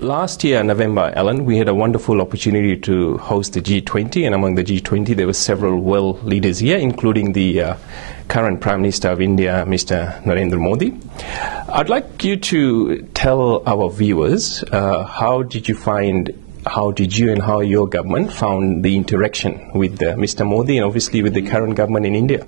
Last year, November, Alan, we had a wonderful opportunity to host the G20, and among the G20 there were several world leaders here, including the current Prime Minister of India, Mr. Narendra Modi. I'd like you to tell our viewers how did you and how your government found the interaction with Mr. Modi and obviously with the current government in India?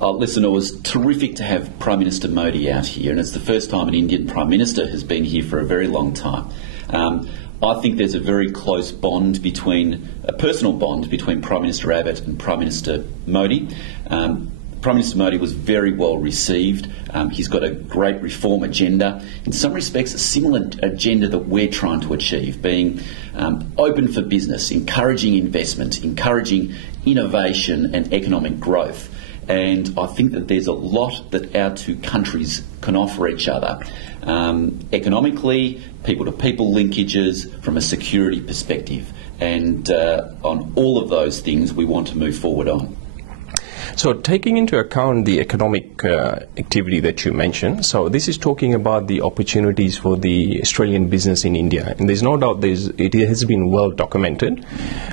Listen, it was terrific to have Prime Minister Modi out here, and it's the first time an Indian Prime Minister has been here for a very long time. I think there's a very close bond a personal bond between Prime Minister Abbott and Prime Minister Modi. Prime Minister Modi was very well received. He's got a great reform agenda. In some respects, a similar agenda that we're trying to achieve, being open for business, encouraging investment, encouraging innovation and economic growth. And I think that there's a lot that our two countries can offer each other. Economically, people-to-people linkages, from a security perspective. And on all of those things, we want to move forward on. So taking into account the economic activity that you mentioned, so this is talking about the opportunities for the Australian business in India. And there's no doubt it has been well documented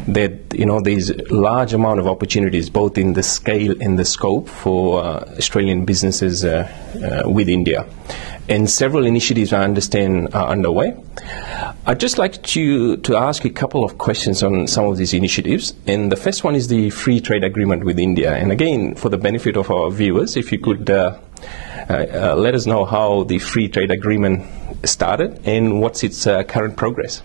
that, there's large amount of opportunities both in the scale and the scope for Australian businesses with India. And several initiatives, I understand, are underway. I'd just like to ask you a couple of questions on some of these initiatives. And the first one is the free trade agreement with India. And again, for the benefit of our viewers, if you could let us know how the free trade agreement started and what's its current progress.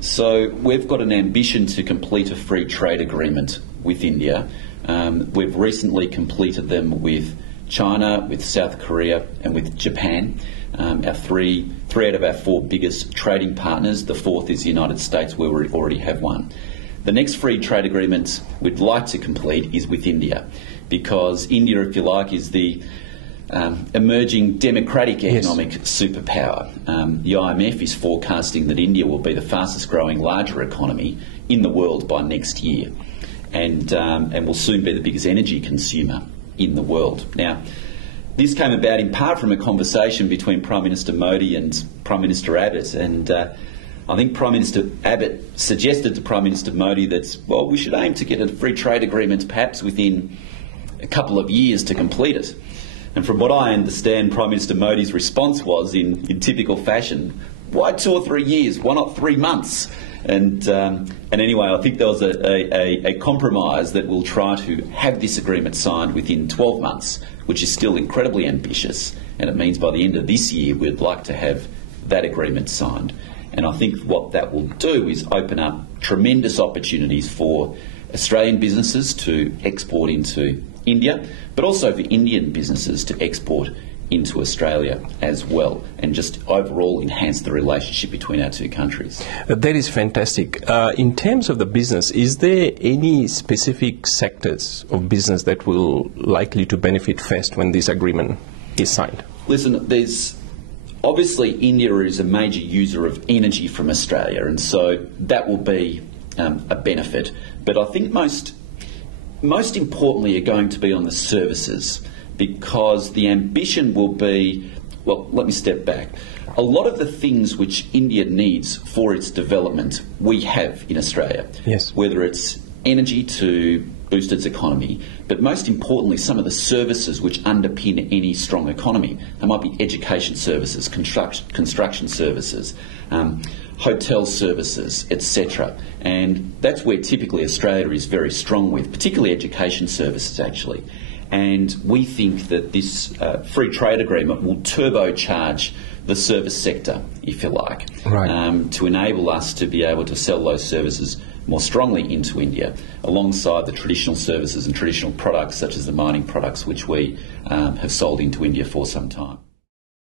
So we've got an ambition to complete a free trade agreement with India. We've recently completed them with China, with South Korea and with Japan. Our three out of our four biggest trading partners. The fourth is the United States, where we already have one. The next free trade agreement we'd like to complete is with India, because India, if you like, is the emerging democratic economic superpower. The IMF is forecasting that India will be the fastest growing larger economy in the world by next year, and will soon be the biggest energy consumer in the world. Now, this came about in part from a conversation between Prime Minister Modi and Prime Minister Abbott, and I think Prime Minister Abbott suggested to Prime Minister Modi that, well, we should aim to get a free trade agreement perhaps within a couple of years to complete it. And from what I understand, Prime Minister Modi's response was, in typical fashion, why 2 or 3 years? Why not 3 months? And anyway, I think there was a compromise that we'll try to have this agreement signed within 12 months, which is still incredibly ambitious, and it means by the end of this year we'd like to have that agreement signed. And I think what that will do is open up tremendous opportunities for Australian businesses to export into India, but also for Indian businesses to export into Australia as well, and just overall enhance the relationship between our two countries. That is fantastic. In terms of the business, is there any specific sectors of business that will likely to benefit first when this agreement is signed? Listen, obviously India is a major user of energy from Australia, and so that will be a benefit. But I think most importantly are going to be on the services, because the ambition will be, well, let me step back. A lot of the things which India needs for its development, we have in Australia. Yes. Whether it's energy to boost its economy, but most importantly, some of the services which underpin any strong economy. There might be education services, construction services, hotel services, etc. And that's where typically Australia is very strong with, particularly education services, actually. And we think that this free trade agreement will turbocharge the service sector, if you like, right, to enable us to be able to sell those services more strongly into India, alongside the traditional services and traditional products such as the mining products which we have sold into India for some time.